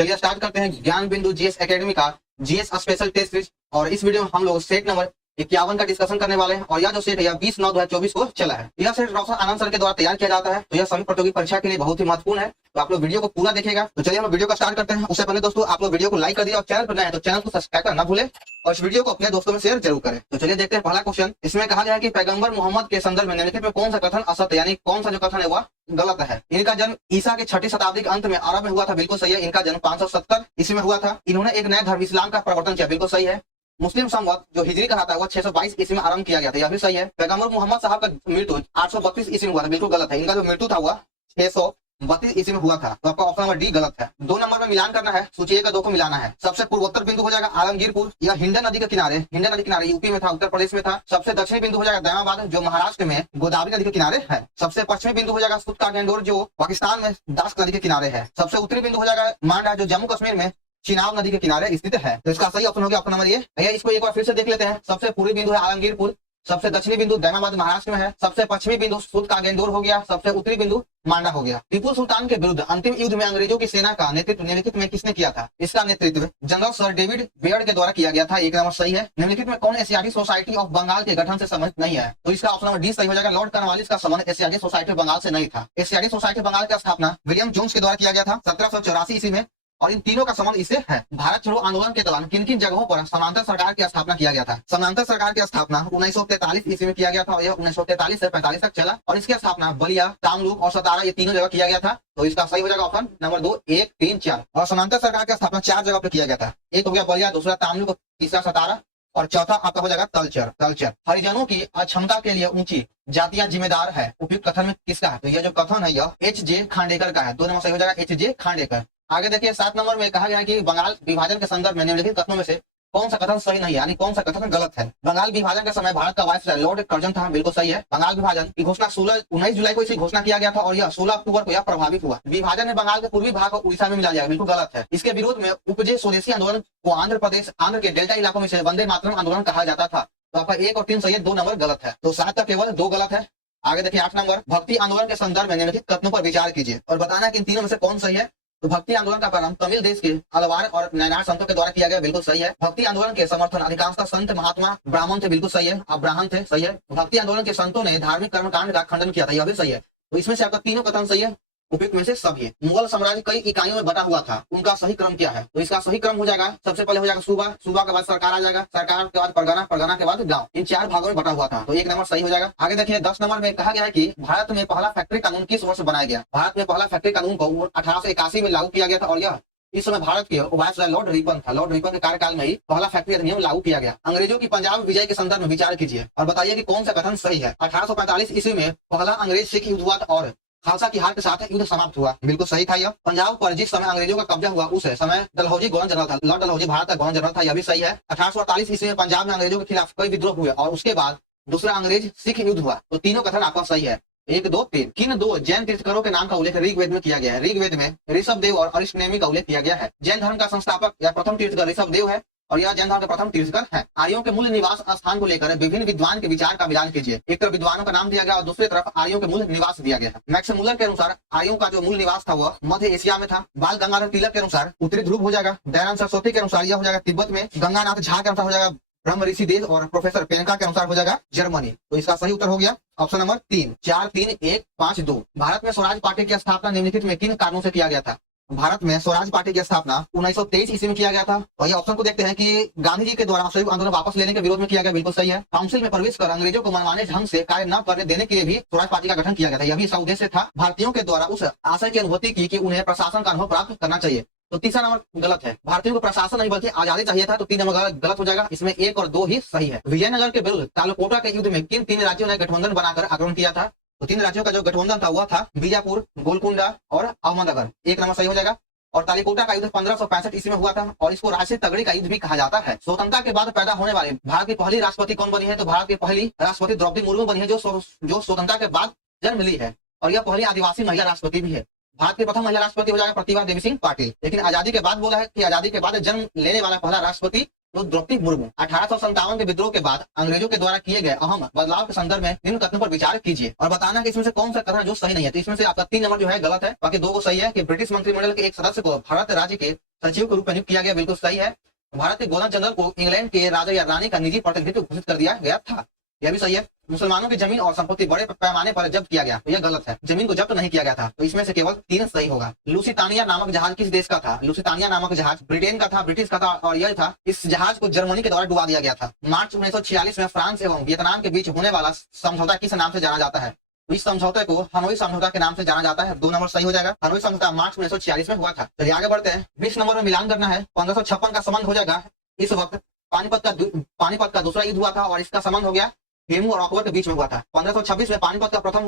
चलिए स्टार्ट करते हैं ज्ञान बिंदु जीएस एकेडमी का जीएस स्पेशल टेस्ट सीरीज। और इस वीडियो में हम लोग सेट नंबर 51 का डिस्कशन करने वाले हैं। और यह जो सेट है यह 20/9/2024 को चला है। यह सेट डॉक्टर आनंद सर के द्वारा तैयार किया जाता है। तो यह सभी प्रतियोगी परीक्षा के लिए बहुत ही महत्वपूर्ण है। तो आप लोग वीडियो को पूरा देखिएगा। तो चलिए हम वीडियो को स्टार्ट करते हैं। उससे पहले दोस्तों आप लोग वीडियो को लाइक कर दिया और चैनल पर नए हैं तो चैनल को सब्सक्राइब करना भूले और इस वीडियो को अपने दोस्तों में शेयर जरूर करें। तो चलिए देखते हैं पहला क्वेश्चन। इसमें कहा गया है कि पैगंबर मोहम्मद के संदर्भ में निम्नलिखित में कौन सा कथन असत्य यानी कौन सा जो कथन है वह गलत है। इनका जन्म ईसा के 6ठी शताब्दी के अंत में अरब में हुआ था, बिल्कुल सही है। इनका जन्म 570 ईस्वी में हुआ था। इन्होंने एक नया धर्म इस्लाम का प्रवर्तन किया, बिल्कुल सही है। मुस्लिम संवत जो हिजरी कहा था वह 622 ईस्वी में आरंभ किया गया था, यह भी सही है। पैगंबर मोहम्मद साहब का मृत्यु 832 ईस्वी में हुआ था, बिल्कुल गलत है। इनका जो मृत्यु था वह 632 ईस्वी में हुआ था। तो आपका ऑप्शन नंबर डी गलत है। 2 नंबर में मिलान करना है, सूची 1 का 2 को मिलाना है। सबसे पूर्वोत्तर बिंदु हो जाएगा आलमगीरपुर, यह हिंडन नदी के किनारे, हिंडन नदी किनारे यूपी में था, उत्तर प्रदेश में था। सबसे दक्षिणी बिंदु हो जाएगा दैमाबाद जो महाराष्ट्र में गोदावरी नदी के किनारे है। सबसे पश्चिमी बिंदु हो जाएगा सुतकागेंडोर जो पाकिस्तान में दास नदी के किनारे है। सबसे उत्तरी बिंदु हो जाएगा मांडा जो जम्मू कश्मीर में चिनाब नदी के किनारे स्थित है। तो इसका सही ऑप्शन हो गया ऑप्शन नंबर ये। इसको एक बार फिर से देख लेते हैं। सबसे पूर्वी बिंदु है आलमगीरपुर, सबसे दक्षिणी बिंदु दैमाबाद महाराष्ट्र में है, सबसे पश्चिमी बिंदु सुतकागेंडोर हो गया, सबसे उत्तरी बिंदु मांडा हो गया। टीपू सुल्तान के विरुद्ध अंतिम युद्ध में अंग्रेजों की सेना का नेतृत्व निम्नलिखित में किसने किया था। इसका नेतृत्व जनरल सर डेविड बेयर्ड के द्वारा किया गया था, एक नंबर सही है। निम्नलिखित में कौन एशियाटिक सोसाइटी ऑफ बंगाल के गठन से संबंधित नहीं है। तो इसका ऑप्शन नंबर डी सही हो जाएगा। लॉर्ड कॉर्नवालिस का संबंध एशियाटिक सोसाइटी ऑफ बंगाल से नहीं था। एशियाटिक सोसाइटी ऑफ बंगाल की स्थापना विलियम जोन्स के द्वारा किया गया था 1784 ईस्वी में और इन तीनों का संबंध इससे है। भारत छोड़ो आंदोलन के दौरान किन किन जगहों पर समांतर सरकार की स्थापना किया गया था। समांतर सरकार की स्थापना 1943 ईस्वी में किया गया था और यह 1943 से 45 तक चला और इसकी स्थापना बलिया, तामलुक और सतारा ये तीनों जगह किया गया था। तो इसका सही हो जाएगा ऑप्शन नंबर 2 1 3 4। और समांतर सरकार की स्थापना 4 जगह पे किया गया था। एक हो गया बलिया, दूसरा तामलुक, तीसरा सतारा और चौथा आपका हो जाएगा तलचर। तलचर हरिजनों की अक्षमता के लिए ऊंची जातियां जिम्मेदार है, उपयुक्त कथन में किसका है। तो यह जो कथन है यह एच.जे. खांडेकर का है। 2 नंबर सही हो जाएगा एच.जे. खांडेकर। आगे देखिए 7 नंबर में कहा गया है कि बंगाल विभाजन के संदर्भ में निम्नलिखित कथनों में से कौन सा कथन सही नहीं है यानी कौन सा कथन गलत है। बंगाल विभाजन के समय भारत का वायसराय लॉर्ड कर्जन था, बिल्कुल सही है। बंगाल विभाजन की घोषणा 19 जुलाई को इसकी घोषणा किया गया था और यह 16 अक्टूबर को यह प्रभावित हुआ। विभाजन ने बंगाल के पूर्वी भाग को उड़ीसा में मिला दिया, बिल्कुल गलत है। इसके विरोध में उपजे स्वदेशी आंदोलन को आंध्र के डेल्टा इलाकों में से वंदे मातरम आंदोलन कहा जाता था। तो आपका 1 और 3 सही है, 2 नंबर गलत है। तो 7 तक केवल 2 गलत है। आगे देखिए 8 नंबर भक्ति आंदोलन के संदर्भ में निम्नलिखित कथनों पर विचार कीजिए और बताना है कि इन तीनों में से कौन सही है। तो भक्ति आंदोलन का प्रारंभ तमिल देश के अलवार और नयनार संतों के द्वारा किया गया, बिल्कुल सही है। भक्ति आंदोलन के समर्थन अधिकांशतः संत महात्मा ब्राह्मण थे, बिल्कुल सही है। अब ब्राह्मण थे, सही है। भक्ति आंदोलन के संतों ने धार्मिक कर्मकांड का खंडन किया था, यह भी सही है। तो इसमें से आपका तीनों कथन सही है, उपयुक्त में से सभी है। मुगल साम्राज्य कई इकाइयों में बटा हुआ था, उनका सही क्रम क्या है। तो इसका सही क्रम हो जाएगा सबसे पहले हो जाएगा सूबा, सूबा के बाद सरकार आ जाएगा, सरकार के बाद परगना, परगना के बाद गांव। इन 4 भागों में बटा हुआ था। तो 1 नंबर सही हो जाएगा। आगे देखिए 10 नंबर में कहा गया है कि भारत में पहला फैक्ट्री कानून किस वर्ष बनाया गया। भारत में पहला फैक्ट्री कानून को 1881 में लागू किया गया था और यह इस समय भारत के वायसराय लॉर्ड रिपन था। लॉर्ड रिपन के कार्यकाल में ही पहला फैक्ट्री अधिनियम लागू किया गया। अंग्रेजों की पंजाब विजय के संदर्भ में विचार कीजिए और बताइए कि कौन सा कथन सही है। 1845 ईस्वी में पहला अंग्रेज सिख युद्ध हुआ और खालसा की हार के साथ युद्ध समाप्त हुआ, बिल्कुल सही था। यह पंजाब पर जिस समय अंग्रेजों का कब्जा हुआ उस समय डलहौजी गवर्नर जनरल था, लॉर्ड डलहौजी भारत का गवर्नर जनरल था, यह भी सही है। 1848 ईस्वी में पंजाब में अंग्रेजों के खिलाफ कई विद्रोह हुए और उसके बाद दूसरा अंग्रेज सिख युद्ध हुआ। तो तीनों कथन आपका सही है। 1 2 3 किन 2 जैन तीर्थंकरों के नाम का उल्लेख ऋग्वेद में किया गया है। ऋग्वेद में ऋषभदेव और अरिष्टनेमि का उल्लेख किया गया है। जैन धर्म का संस्थापक या प्रथम तीर्थंकर ऋषभदेव है और यह जैन धर्म के प्रथम तीर्थंकर है। आर्यों के मूल निवास स्थान को लेकर विभिन्न विद्वान के विचार का मिलान कीजिए। एक तरफ विद्वानों का नाम दिया गया और दूसरी तरफ आर्यों के मूल निवास दिया गया है। मैक्स मुलर के अनुसार आर्यों का जो मूल निवास था वह मध्य एशिया में था। बाल गंगाधर तिलक के अनुसार उत्तरी ध्रुव हो जाएगा। दयानंद सरस्वती के अनुसार यह हो जाएगा तिब्बत में। गंगानाथ झा के अनुसार हो जाएगा ब्रह्म ऋषि देश और प्रोफेसर पेनका के अनुसार हो जाएगा जर्मनी। तो इसका सही उत्तर हो गया ऑप्शन नंबर 3 4 3 1 5 2। भारत में स्वराज पार्टी की स्थापना निम्नलिखित में किन कारणों से किया गया था। भारत में स्वराज पार्टी की स्थापना 1923 ईस्वी में किया गया था। और ये ऑप्शन को देखते हैं कि गांधी जी के द्वारा संयुक्त आंदोलन वापस लेने के विरोध में किया गया, बिल्कुल सही है। काउंसिल में प्रवेश कर अंग्रेजों को मनमाने ढंग से कार्य न करने देने के लिए भी स्वराज पार्टी का गठन किया गया था, यह भी इसका उद्देश्य था। भारतीयों के द्वारा उस आशय की अनुभूति की कि उन्हें प्रशासन का अनुभव प्राप्त करना चाहिए। तो तीसरा नंबर गलत है। भारतीयों को प्रशासन नहीं बल्कि आजादी चाहिए था, तो 3 नंबर गलत हो जाएगा। इसमें 1 और 2 ही सही है। विजयनगर के विरुद्ध तालकोटा के युद्ध में किन 3 राज्यों ने गठबंधन बनाकर आक्रमण किया था। तो 3 राज्यों का जो गठबंधन था वह था बीजापुर, गोलकुंडा और अहमदनगर। 1 नंबर सही हो जाएगा। और तालिकोटा का युद्ध 1565 ईस्वी में हुआ था और इसको राशि तगड़ी का युद्ध भी कहा जाता है। स्वतंत्रता के बाद पैदा होने वाले भारत की पहली राष्ट्रपति कौन बनी है। तो भारत की पहली राष्ट्रपति द्रौपदी मुर्मू बनी है जो स्वतंत्रता के बाद जन्म ली है और यह पहली आदिवासी महिला राष्ट्रपति भी है। भारत की प्रथम महिला राष्ट्रपति हो जाएगा प्रतिभा देवी सिंह पाटिल। लेकिन आजादी के बाद बोला है कि आजादी के बाद जन्म लेने वाला पहला राष्ट्रपति तो द्रौपदी मुर्मू। 1857 के विद्रोह के बाद अंग्रेजों के द्वारा किए गए अहम बदलाव के संदर्भ में निम्न कथनों पर विचार कीजिए और बताना कि इसमें से कौन सा कथन जो सही नहीं है। तो इसमें से आपका 3 नंबर जो है गलत है, बाकी 2 को सही है कि ब्रिटिश मंत्रिमंडल के एक सदस्य को भारत राज्य के सचिव के रूप में नियुक्त किया गया, बिल्कुल सही है। भारत के गवर्नर जनरल को इंग्लैंड के राजा या रानी का निजी प्रतिनिधित्व घोषित कर दिया गया था, यह भी सही है। मुसलमानों की जमीन और संपत्ति बड़े पैमाने पर जब्त किया गया, तो यह गलत है, जमीन को जब्त नहीं किया गया था, तो इसमें से केवल 3 सही होगा। लुसितानिया नामक जहाज किस देश का था? लुसितानिया नामक जहाज ब्रिटेन का था, ब्रिटिश का था, और यह था इस जहाज को जर्मनी के द्वारा डुबा दिया गया था। मार्च 1946 में फ्रांस एवं वियतनाम के बीच होने वाला समझौता किस नाम से जाना जाता है? इस समझौते को हनोई समझौता के नाम से जाना जाता है, 2 नंबर सही हो जाएगा। हनोई समझौता मार्च 1946 में हुआ था। चलिए आगे बढ़ते हैं। 20 नंबर में मिलान करना है। 1556 का संबंध हो जाएगा। इस वक्त पानीपत का दूसरा युद्ध हुआ था और इसका संबंध हो गया हेमू और अकबर के बीच में हुआ था। 1526 में पानीपत का प्रथम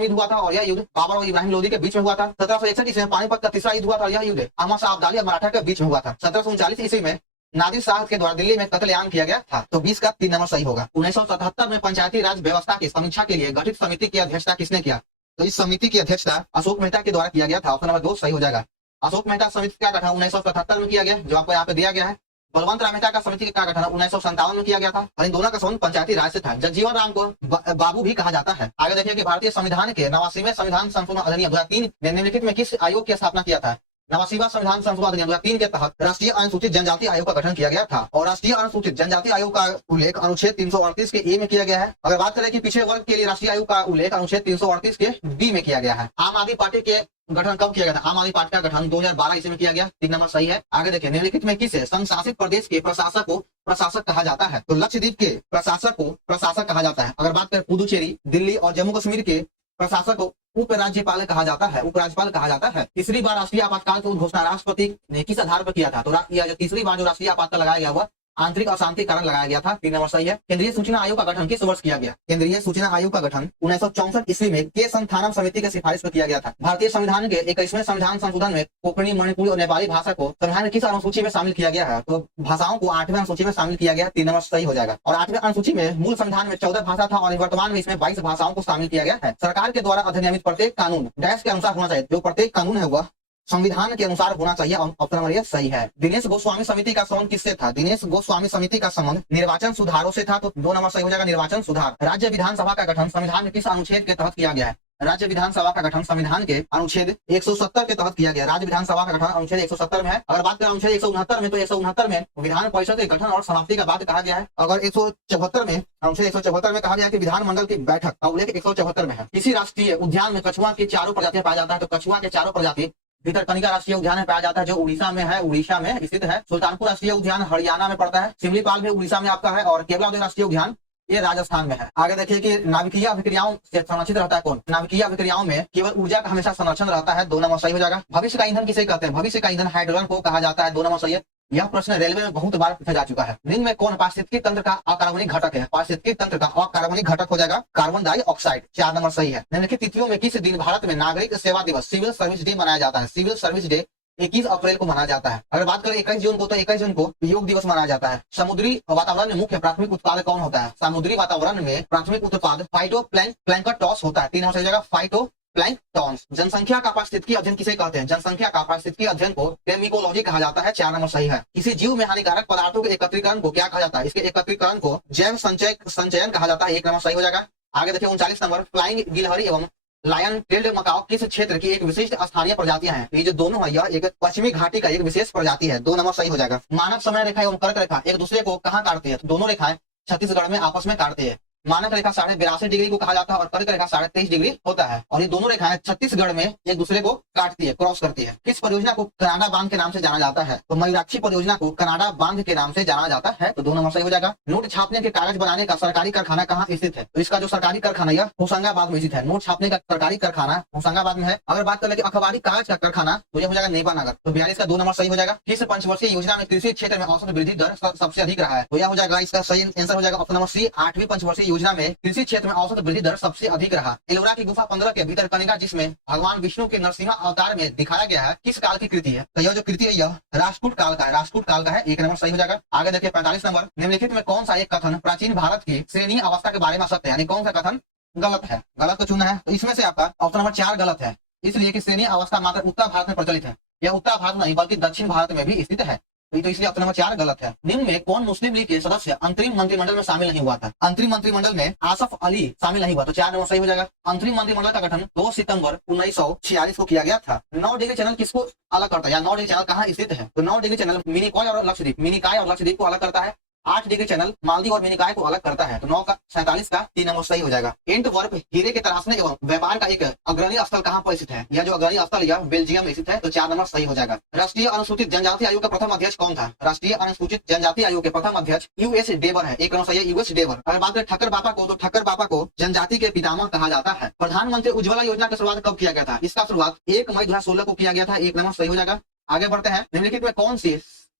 युद्ध हुआ था और यह युद्ध बाबर और इब्राहिम लोदी के बीच में हुआ था। 1761 ईस्वी में पानीपत का तीसरा युद्ध हुआ था और यह युद्ध अहमद शाह अब्दाली और मराठा के बीच में हुआ था। 1739 ईस्वी में नादिर शाह के द्वारा दिल्ली में कत्लेआम किया गया था, तो 20 का 3 नंबर सही होगा। 1977 में पंचायती राज व्यवस्था की समीक्षा के लिए गठित समिति की अध्यक्षता किसने किया? तो इस समिति की अध्यक्षता अशोक मेहता के द्वारा किया गया था, ऑप्शन नंबर 2 सही हो जाएगा। अशोक मेहता समिति का गठन 1977 में किया गया, जो आपको यहाँ पे दिया गया है। बलवंत राय मेहता का समिति का गठन 1957 में किया गया था और इन दोनों का संबंध पंचायती राज से था। जगजीवन राम को बाबू भी कहा जाता है। आगे देखिए कि भारतीय संविधान के 89वें संविधान संशोधन अधिनियम 2003 ने निम्नलिखित में किस आयोग की स्थापना किया था? 89वां संविधान संशोधन अधिनियम 2003 के तहत राष्ट्रीय अनुसूचित जनजाति आयोग का गठन किया गया था और राष्ट्रीय अनुसूचित जनजाति आयोग का उल्लेख अनुच्छेद 338 के ए में किया गया है। अगर बात करें कि पिछड़े वर्ग के लिए राष्ट्रीय आयोग का उल्लेख अनुच्छेद 338 के बी में किया गया है। आम आदमी पार्टी के गठन कब किया गया था? आम आदमी पार्टी का गठन 2012 ईस्वी में किया गया, 3 नंबर सही है। आगे देखिए निम्नलिखित में किसे संघ शासित प्रदेश के प्रशासक को प्रशासक कहा जाता है? तो लक्षद्वीप के प्रशासक को प्रशासक कहा जाता है। अगर बात करें पुदुचेरी, दिल्ली और जम्मू कश्मीर के प्रशासक को उपराज्यपाल कहा जाता है, उपराज्यपाल कहा जाता है। तीसरी बार राष्ट्रीय आपातकाल की घोषणा राष्ट्रपति ने किस आधार पर किया था? तो तीसरी बार जो राष्ट्रीय आपातकाल लगाया गया हुआ आंतरिक अशांति कारण लगाया गया था, 3 नंबर सही है। केंद्रीय सूचना आयोग का गठन किस वर्ष किया गया? केंद्रीय सूचना आयोग का गठन 1964 ईस्वी में के संस्थानम समिति के सिफारिश पर किया गया था। भारतीय संविधान के 21वें संविधान संशोधन में कोंकणी, मणिपुरी और नेपाली भाषा को संविधान की किस अनुसूची में शामिल किया गया है? तो भाषाओं को 8वें अनुसूची में शामिल किया गया, 3 नंबर सही हो जाएगा। और 8वें अनुसूची में मूल संविधान में 14 भाषा था और वर्तमान में इसमें 22 भाषाओं को शामिल किया गया है। सरकार के द्वारा अधिनियमित प्रत्येक कानून डैश के अनुसार होना चाहिए, जो प्रत्येक कानून है वह संविधान के अनुसार होना चाहिए, ऑप्शन नंबर ये सही है। दिनेश गोस्वामी समिति का संबंध किससे था? दिनेश गोस्वामी समिति का संबंध निर्वाचन सुधारों से था, तो 2 नंबर सही हो जाएगा, निर्वाचन सुधार। राज्य विधानसभा का गठन संविधान के किस अनुच्छेद के तहत किया गया है? राज्य विधानसभा का गठन संविधान के अनुच्छेद 170 के तहत किया गया। राज्य विधानसभा का गठन अनुच्छेद 170 में है। अगर बात करें अनुच्छेद 169 में, तो 169 में विधान परिषद के गठन और समाप्ति का बात कहा गया है। अगर 174 में, अनुच्छेद 174 में कहा गया है कि विधानमंडल की बैठक का उल्लेख 174 में है। किसी राष्ट्रीय उद्यान में कछुआ की 4 प्रजातियां पाया जाता है, तो कछुआ के 4 प्रजाति भितरकनिका राष्ट्रीय उद्यान में पाया जाता है, जो उड़ीसा में है, उड़ीसा में स्थित है। सुल्तानपुर राष्ट्रीय उद्यान हरियाणा में पड़ता है। सिमलीपाल भी उड़ीसा में आपका है और केवलादेव राष्ट्रीय उद्यान ये राजस्थान में है। आगे देखिए कि नाभिकीय अभिक्रियाओं से संरक्षित रहता है कौन? नाभिकीय अभिक्रियाओं में केवल ऊर्जा का हमेशा संरक्षण रहता है, 2 नंबर सही हो जाएगा। भविष्य का ईंधन किसे कहते हैं? भविष्य का ईंधन हाइड्रोजन को कहा जाता है, 2 नंबर सही है। यह प्रश्न रेलवे में बहुत बार पूछा जा चुका है। निम्न में कौन पारिस्थितिकी तंत्र का अकार्बनिक घटक है? पारिस्थितिकी तंत्र का अकार्बनिक घटक हो जाएगा कार्बन डाइऑक्साइड, 4 नंबर सही है। निम्नलिखित तिथियों में किस दिन भारत में नागरिक सेवा दिवस सिविल सर्विस डे मनाया जाता है? सिविल सर्विस डे 21 अप्रैल को मनाया जाता है। अगर बात करें 21 जून को, तो 21 जून को योग दिवस मनाया जाता है। समुद्री वातावरण में मुख्य प्राथमिक उत्पाद कौन होता है? समुद्री वातावरण में प्राथमिक उत्पाद फाइटोप्लैंक्टन होता है, 3 नंबर सही हो जाएगा, फाइटोप्लैंक्टन। जनसंख्या का पारिस्थितिकी अध्ययन किसे कहते हैं? जनसंख्या का पारिस्थितिकी अध्ययन को केमिकोलॉजी कहा जाता है, 4 नंबर सही है। किसी जीव में हानिकारक पदार्थों के एकत्रीकरण को क्या कहा जाता है? इसके एकत्रीकरण को जैव संचयन कहा जाता है, 1 नंबर सही हो जाएगा। आगे देखिए 39 नंबर, फ्लाइंग गिलहरी एवं लायन टेल्ड मकाओ किस क्षेत्र की एक विशिष्ट स्थानीय प्रजातियां हैं? ये जो दोनों है, यह एक पश्चिमी घाटी का एक विशेष प्रजाति है, 2 नंबर सही हो जाएगा। मानव समय रेखा एवं कर्क रेखा एक दूसरे को कहाँ काटती है? तो दोनों रेखाएं छत्तीसगढ़ में आपस में काटती है। मानक रेखा 82.5 डिग्री को कहा जाता है और कर्क रेखा 23.5 डिग्री होता है, और ये दोनों रेखाएं छत्तीसगढ़ में एक दूसरे को काटती है, क्रॉस करती है। किस परियोजना को कनाडा बांध के नाम से जाना जाता है? तो मयूराक्षी परियोजना को कनाडा बांध के नाम से जाना जाता है, तो 2 नंबर सही हो जाएगा। नोट छापने के कागज बनाने का सरकारी कारखाना कहाँ स्थित है? तो इसका जो सरकारी कारखाना यह होशंगाबाद में स्थित है। नोट छापने का सरकारी कारखाना होशंगाबाद में है। अगर बात करें अखबारी कागज का कारखाना, तो यह हो जाएगा नेबानगर, तो 42 का 2 नंबर सही हो जाएगा। किस पंचवर्षीय योजना में कृषि क्षेत्र में औसत वृद्धि दर सबसे अधिक रहा है? तो यह हो जाएगा, इसका सही आंसर हो जाएगा ऑप्शन नंबर सी, 8वीं पंचवर्षीय योजना में कृषि क्षेत्र में औसत वृद्धि दर सबसे अधिक रहा। एलोरा की गुफा 15 के भीतर कनिका, जिसमें भगवान विष्णु के नरसिंह अवतार में दिखाया गया है, किस काल की कृति है? तो यह जो कृति है यह राष्ट्रकूट काल का है, राष्ट्रकूट काल का है, 1 नंबर सही हो जाएगा। आगे देखिए 45 नंबर, निम्नलिखित में कौन सा एक कथन प्राचीन भारत की श्रेणी अवस्था के बारे में सत्य है, यानी कौन सा कथन गलत है? गलत को चुना है, तो इसमें से आपका ऑप्शन नंबर 4 गलत है, इसलिए कि श्रेणी अवस्था मात्र उत्तर भारत में प्रचलित है। यह उत्तर भारत नहीं बल्कि दक्षिण भारत में भी स्थित है। तो इसलिए ऑप्शन नंबर 4 गलत है। निम्न में कौन मुस्लिम लीग के सदस्य अंतरिम मंत्रिमंडल में शामिल नहीं हुआ था? अंतरिम मंत्रिमंडल में आसफ अली शामिल नहीं हुआ, तो 4 नंबर सही हो जाएगा। अंतरिम मंत्रिमंडल का गठन 2 सितंबर 1946 को किया गया था। 9 डिग्री चैनल किसको अलग करता है, या 9 डिग्री चैनल कहाँ स्थित है? तो 9 डिग्री चैनल मिनिकॉय और लक्षद्वीप, मिनिकॉय और लक्षद्वीप को अलग करता है। 8 डिग्री चैनल मालदीव और मिनिकॉय को अलग करता है। तो 9 का 47 का 3 नंबर सही हो जाएगा। एंटवर्प हीरे के तराशने एवं व्यापार का एक अग्रणी स्थल कहाँ पर स्थित है? यह जो अग्रणी स्थल यह बेल्जियम में स्थित है, तो 4 नंबर सही हो जाएगा। राष्ट्रीय अनुसूचित जनजाति आयोग का प्रथम अध्यक्ष कौन था? राष्ट्रीय अनुसूचित जनजाति आयोग के प्रथम अध्यक्ष यूएस डेवर है, 1 नंबर सही है, यूएस डेवर। अगर बात करें ठक्कर बापा को, तो ठक्कर बापा को जनजाति के पितामह कहा जाता है। प्रधानमंत्री उज्ज्वला योजना की शुरुआत कब किया गया था? इसका शुरुआत 1 मई 2016 को किया गया था, 1 नंबर सही हो जाएगा। आगे बढ़ते हैं। निम्नलिखित में कौन सी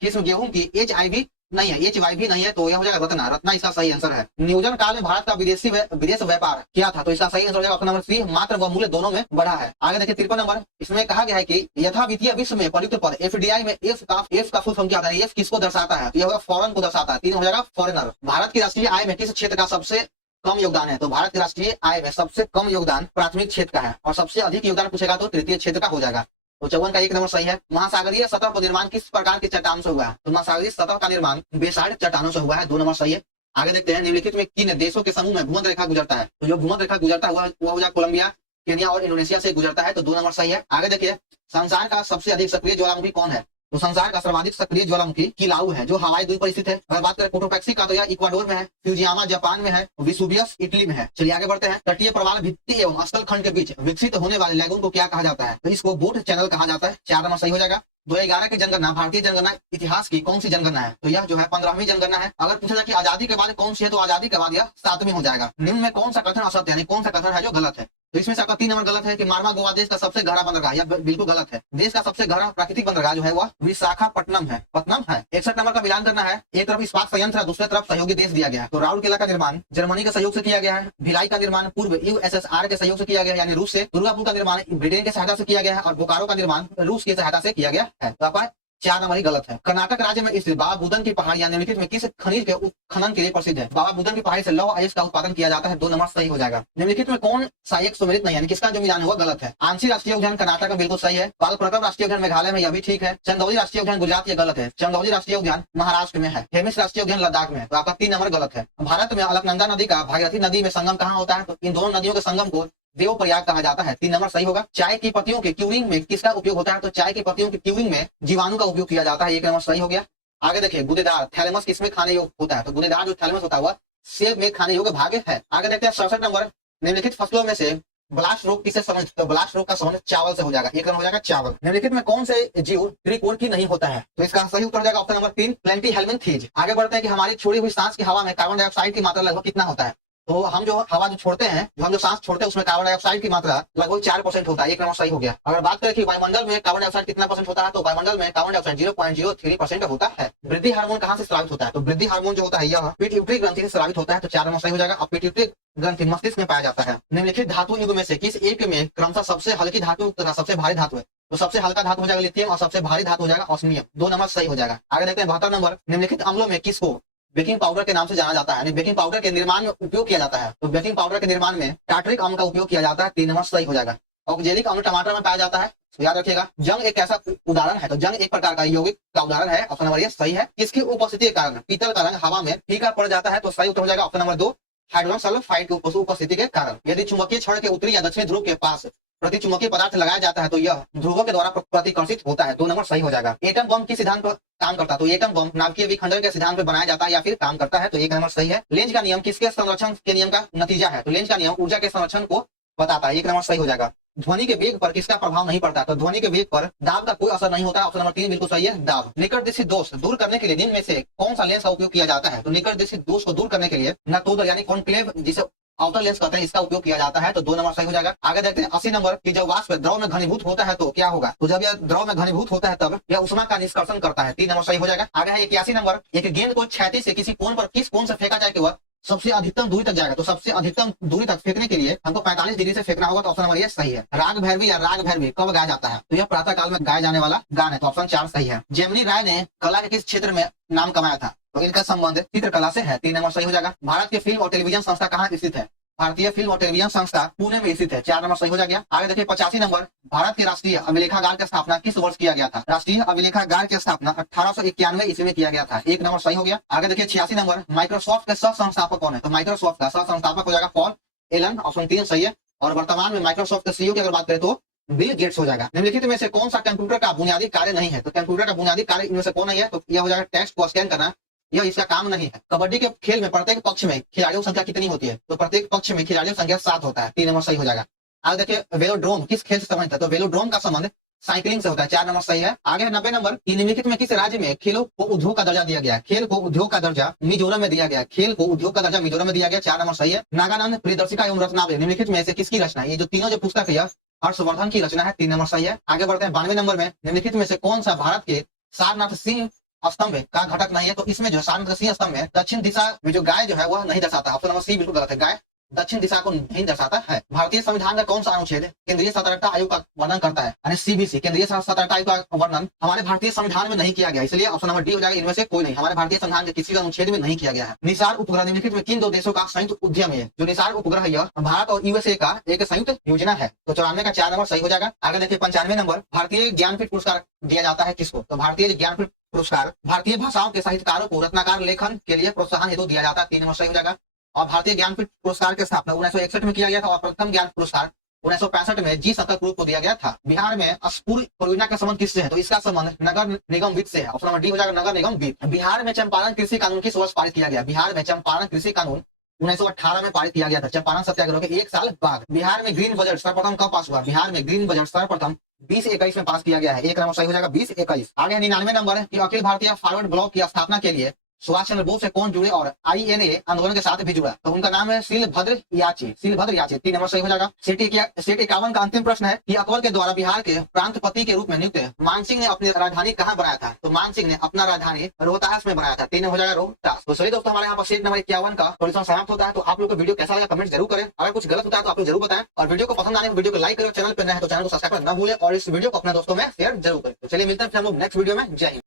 किस्म गेहूं की HIV नहीं है, HYV नहीं है, तो यह हो जाएगा रत्ना। रत्ना इसका सही आंसर है। नियोजन काल में भारत का विदेश व्यापार क्या था? तो इसका सही आंसर हो जाएगा ऑप्शन नंबर 3, मात्र व मूल्य दोनों में बढ़ा है। आगे देखिए 53 नंबर, इसमें कहा गया है कि यथा वित्तीय विश्व में प्रयुक्त पद FDI में F का फुल फॉर्म क्या होता है? F किसको दर्शाता है? तो यह होगा फॉरेन को दर्शाता है, 3 हो जाएगा फॉरेनर। भारत की राष्ट्रीय आय में किस क्षेत्र का सबसे कम योगदान है? तो भारत की राष्ट्रीय आय में सबसे कम योगदान प्राथमिक क्षेत्र का है, और सबसे अधिक योगदान पूछेगा तो तृतीय क्षेत्र का हो जाएगा। तो 54 का 1 नंबर सही है। महासागरीय सतह पर निर्माण किस प्रकार के चट्टान से हुआ है? तो महासागरीय सतह का निर्माण बेसाल्ट चट्टानों से हुआ है, 2 नंबर सही है। आगे देखते हैं। निम्नलिखित में किन देशों के समूह में भूमध्य रेखा गुजरता है? तो जो भूमध्य रेखा गुजरता है वह हो जाए कोलंबिया, केन्या और इंडोनेशिया से गुजरता है, तो 2 नंबर सही है। आगे देखिए, संसार का सबसे अधिक सक्रिय ज्वालामुखी कौन है? तो संसार का सर्वाधिक सक्रिय ज्वालामुखी किलाऊ है, जो हवाई द्वीप पर स्थित है। अगर बात करें कोटोपैक्सी का, तो यह इक्वाडोर में है, फ्यूजियामा जापान में है, विसुवियस इटली में है। चलिए आगे बढ़ते हैं। तटीय प्रवाल भित्ति एवं स्थल खंड के बीच विकसित होने वाले लैगून को क्या कहा जाता है? तो इसको बोट चैनल कहा जाता है, 4 नंबर सही हो जाएगा। 2011 की जनगणना भारतीय जनगणना इतिहास की कौन सी जनगणना है? तो यह जो है 15वीं जनगणना है। अगर पूछा जाए कि आजादी के बाद कौन सी है, तो आजादी के बाद यह 7वीं हो जाएगा। निम्न में कौन सा कथन असत्य, यानी कौन सा कथन है जो गलत है? तो इसमें से आपका 3 नंबर गलत है कि मारवा गोवा देश का सबसे गहरा बंदरगाह, यह बिल्कुल गलत है। देश का सबसे गहरा प्राकृतिक बंदरगाह जो है वह विशाखापट्टनम है, पत्तनम है। 61 नंबर का मिलान करना है। एक तरफ इस्पात संयंत्र है, दूसरी तरफ सहयोगी देश दिया गया है। तो राउरकेला का निर्माण जर्मनी के सहयोग से किया गया है, भिलाई का निर्माण पूर्व USSR के सहयोग से किया गया है यानी रूस से, दुर्गापुर का निर्माण ब्रिटेन के सहायता से किया गया है, और बोकारो का निर्माण रूस की सहायता से किया गया है। तो आपका 4 नंबर ही गलत है। कर्नाटक राज्य में स्थित बाबा बुदन की पहाड़ी निम्नलिखित में किस खनिज के खनन के लिए प्रसिद्ध है? बाबा बुदन की पहाड़ी से लौह अयस्क का उत्पादन किया जाता है, 2 नंबर सही हो जाएगा। निम्नलिखित में कौन सा एक सुमेलित नहीं, यानी किसका जो मिलान हुआ गलत है? आंसी राष्ट्रीय उद्यान कर्नाटक में बिल्कुल सही है। बालप्रकम राष्ट्रीय उद्यान मेघालय में, यह भी ठीक है। चंदौली राष्ट्रीय उद्यान गुजरात, ये गलत है। चंदौली राष्ट्रीय उद्यान महाराष्ट्र में है। हेमिस राष्ट्रीय उद्यान लद्दाख में है, तो आपका 3 नंबर गलत है। भारत में अलकनंदा नदी का भागीरथी नदी में संगम कहाँ होता है? तो इन दोनों नदियों के संगम को देवप्रयाग कहा जाता है, 3 नंबर सही होगा। चाय की पत्तियों के क्यूरिंग में किसका उपयोग होता है? तो चाय की पत्तियों के क्यूरिंग में जीवाणु का उपयोग किया जाता है, 1 नंबर सही हो गया। आगे देखिए, गुदेदार थैलेमस किसमें खाने योग्य होता है? तो गुदेदार जो थैलेमस होता है वह सेब में खाने योग्य भाग है। आगे देखते हैं 67 नंबर, निम्नलिखित फसलों में से ब्लास्ट रोग किसे संबंधित? तो ब्लास्ट रोग का संबंध चावल से हो जाएगा, 1 नंबर हो जाएगा चावल। निम्नलिखित में कौन से जीव त्रिकोण की नहीं होता है? तो इसका सही उत्तर हो जाएगा ऑप्शन नंबर 3, प्लेंटीहेल्मिन्थीज। आगे बढ़ते हैं कि हमारी छोड़ी हुई सांस की हवा में कार्बन डाइऑक्साइड की मात्रा लगभग कितना होता है? तो हम जो हवा जो छोड़ते हैं, जो हम जो सांस छोड़ते हैं, उसमें कार्बन डाइऑक्साइड की मात्रा लगभग 4% होता है, 1 नंबर सही हो गया। अगर बात करें कि वायुमंडल में कार्बन डाइऑक्साइड कितना % होता है, तो वायुमंडल में कार्बन डाइऑक्साइड 0.03% होता है। वृद्धि हार्मोन कहाँ से स्रावित होता है? तो वृद्धि हार्मोन जो होता है यह पिट्यूटरी ग्रंथि से स्रावित होता है, तो 4 नंबर सही हो जाएगा। अब पिट्यूटरी ग्रंथि मस्तिष्क में पाया जाता है। निम्नलिखित धातु युग में से किस एक में क्रमशः सबसे हल्की धातु तथा सबसे भारी धातु है? तो सबसे हल्का धातु हो जाएगा लिथियम, और सबसे भारी धातु हो जाएगा ऑस्मियम, 2 नंबर सही हो जाएगा। आगे देखते हैं 72 नंबर, निम्नलिखित अम्लों में किसको बेकिंग पाउडर के नाम से जाना जाता है, यानी बेकिंग पाउडर के निर्माण में उपयोग किया जाता है? तो बेकिंग पाउडर के निर्माण में टार्टरिक अम्ल का उपयोग किया जाता है, 3 नंबर सही हो जाएगा। ऑक्जेलिक अम्ल टमाटर में पाया जाता है, तो याद रखिएगा। जंग एक ऐसा उदाहरण है, तो जंग एक प्रकार का यौगिक का उदाहरण है, ऑप्शन नंबर ये सही है। किसकी उपस्थिति के कारण पीतल का रंग हवा में फीका पड़ जाता है? तो सही उत्तर हो जाएगा ऑप्शन नंबर 2, हाइड्रोजन सल्फाइड की उपस्थिति के कारण। यदि चुंबकीय छड़ के उत्तरी या दक्षिणी ध्रुव के पास प्रतिचुंबकीय पदार्थ लगाया जाता है, तो यह ध्रुवों के द्वारा प्रतिकर्षित होता है, 2 नंबर सही हो जाएगा। एटम बम किस सिद्धांत पर काम करता है? तो एटम बम नाभिकीय विखंडन के सिद्धांत पर बनाया जाता है या फिर काम करता है, तो 1 नंबर सही है। लेंज का नियम किसके संरक्षण के नियम का नतीजा है? तो लेंज का नियम ऊर्जा के संरक्षण को बताता है, 1 नंबर सही हो जाएगा। ध्वनि के वेग पर किसका प्रभाव नहीं पड़ता? तो ध्वनि के वेग पर दाब का कोई असर नहीं होता, ऑप्शन नंबर 3 बिल्कुल सही है, दाब। निकट दृष्टि दोष दूर करने के लिए निम्न में से कौन सा लेंस का उपयोग किया जाता है? तो निकट दृष्टि दोष को दूर करने के लिए नतोदर यानी कॉन्क्लेव, जिसे आउटर लेंस कहते हैं, इसका उपयोग किया जाता है, तो 2 नंबर सही हो जाएगा। आगे देखते हैं 80 नंबर की जब वाष्प द्रव में घनीभूत होता है तो क्या होगा? तो जब यह द्रव में घनीभूत होता है तब यह उष्मा का निष्कर्षण करता है, 3 नंबर सही हो जाएगा। आगे है 81 नंबर, एक गेंद को क्षैतिज से किस कोण से फेंका जाए कि वह सबसे अधिकतम दूरी तक जाएगा? तो सबसे अधिकतम दूरी तक फेंकने के लिए हमको 45 डिग्री से फेंकना होगा, तो ऑप्शन नंबर ये सही है। राग भैरवी या राग भैरवी कब गाया जाता है? तो यह प्रातः काल में गाए जाने वाला गान है, तो ऑप्शन 4 सही है। जेमिनी राय ने कला के किस क्षेत्र में नाम कमाया था? तो इनका संबंध चित्रकला से है, 3 नंबर सही हो जाएगा। भारत की फिल्म और टेलीविजन संस्था कहाँ स्थित है? भारतीय फिल्म और टेलीविजन संस्था पुणे में स्थित है। 4 नंबर सही हो जाएगा। आगे देखिए 85 नंबर, भारत के राष्ट्रीय अभिलेखागार की स्थापना किस वर्ष किया गया था? राष्ट्रीय अभिलेखागार की स्थापना 1891 ईस्वी में किया गया था। 1 नंबर सही हो गया। आगे देखिए 86 नंबर, माइक्रोसॉफ्ट के सह संस्थापक कौन है? तो माइक्रोसॉफ्ट का सह संस्थापक हो जाएगा पॉल एलन, ऑप्शन 3 सही है। और वर्तमान में माइक्रोसॉफ्ट के सीईओ की अगर बात करें तो बिल गेट्स हो जाएगा। निम्नलिखित में से कौन सा कंप्यूटर का बुनियादी कार्य नहीं है? तो कंप्यूटर का बुनियादी कार्य इनमें से कौन नहीं है? तो यह हो जाएगा टेक्स्ट को स्कैन करना, यह इसका काम नहीं है। कबड्डी के खेल में प्रत्येक पक्ष में खिलाड़ियों की संख्या कितनी होती है? तो प्रत्येक पक्ष में खिलाड़ियों की संख्या 7 होता है। 3 नंबर सही हो जाएगा। आगे देखिए वेलोड्रोम किस खेल से संबंधित है? तो वेलोड्रोम का संबंध साइकिलिंग से होता है। 4 नंबर सही है। आगे 90 नंबर, निम्नलिखित में किस राज्य में खेलों को उद्योग का दर्जा दिया गया? खेल को उद्योग का दर्जा मिजोरम में दिया गया। खेल को उद्योग का दर्जा मिजोरम में दिया गया। 4 नंबर सही है। नागानंद प्रियदर्शिका एवं रचनावली निम्नलिखित में से किसकी रचना है? ये जो तीनों जो पुस्तक है हर्षवर्धन की रचना है। 3 नंबर सही है। आगे बढ़ते हैं 92 नंबर में, निम्नलिखित में से कौन सा भारत के सारनाथ सिंह स्तंभ का घटक नहीं है? तो इसमें जो सारनाथ सिंह स्तंभ है दक्षिण दिशा में जो गाय जो है वह नहीं दर्शाता। ऑप्शन नंबर सी बिल्कुल गलत है, गाय दक्षिण दिशा को नहीं दर्शाता है। भारतीय संविधान का कौन सा अनुच्छेद केंद्रीय सतर्कता आयोग का वर्णन करता है? यानी सीबीसी केंद्रीय सतर्कता आयोग का वर्णन हमारे भारतीय संविधान में नहीं किया गया, इसलिए ऑप्शन नंबर डी हो जाएगा। इनमें से कोई नहीं, हमारे भारतीय संविधान के किसी अनुच्छेद में नहीं किया गया है। निसार उपग्रह निम्नलिखित में किन 2 देशों का संयुक्त उद्यम है? जो निसार उपग्रह है भारत और यूएसए का एक संयुक्त योजना है। तो 94 का 4 नंबर सही हो जाएगा। आगे देखिए 95 नंबर, भारतीय ज्ञानपीठ पुरस्कार दिया जाता है किसको? तो भारतीय ज्ञानपीठ पुरस्कार भारतीय भाषाओं के साहित्यकारों को रत्नाकार लेखन के लिए प्रोत्साहन हेतु दिया जाता है। 3 नंबर सही हो जाएगा। और भारतीय ज्ञानपीठ पुरस्कार की स्थापना 1961 में किया गया था और प्रथम ज्ञान पुरस्कार 1965 में जी शंकर ग्रुप को दिया गया था। बिहार में स्फूर परियोजना का संबंध किससे है? तो इसका संबंध नगर निगम वित्त से है। ऑप्शन नंबर डी हो जाएगा, नगर निगम वित्त। बिहार में चंपारण कृषि कानून किस वर्ष पारित किया गया? बिहार में चंपारण कृषि कानून 1918 में पारित किया गया था, चंपारण सत्याग्रह के 1 साल बाद। बिहार में ग्रीन बजट सर्वप्रथम कब पास हुआ? बिहार में ग्रीन बजट सर्वप्रथम 2021 में पास किया गया है। 1 नंबर सही हो जाएगा, 2021। आगे 99 नंबर है कि अखिल भारतीय फॉरवर्ड ब्लॉक की स्थापना के लिए सुभाष चंद्र बोस से कौन जुड़े और आईएनए आंदोलन के साथ भी जुड़ा? तो उनका नाम है शीलभद्र याची। 3 नंबर सही हो जाएगा। सेट 51 का अंतिम प्रश्न है कि अकबर के द्वारा बिहार के प्रांतपति के रूप में नियुक्त मानसिंह ने अपनी राजधानी कहाँ बनाया था? तो मानसिंह ने अपना राजधानी रोहतास में बनाया था। 3 हो जाएगा रोहतास। तो सही दोस्तों, हमारे यहाँ पर सेट नंबर 51 का सॉल्यूशन समाप्त होता है। तो आप लोग को वीडियो कैसा लगा कमेंट जरूर करें। अगर कुछ गलत होता है तो आप लोग जरूर बताएं और वीडियो को पसंद आने वीडियो को लाइक करें, चैनल पर नए हैं तो चैनल को सब्सक्राइब करना न भूलें और इस वीडियो को अपने दोस्तों में शेयर जरूर करें। तो चलिए मिलते हैं फिर हम लोग नेक्स्ट वीडियो में। जय हिंद।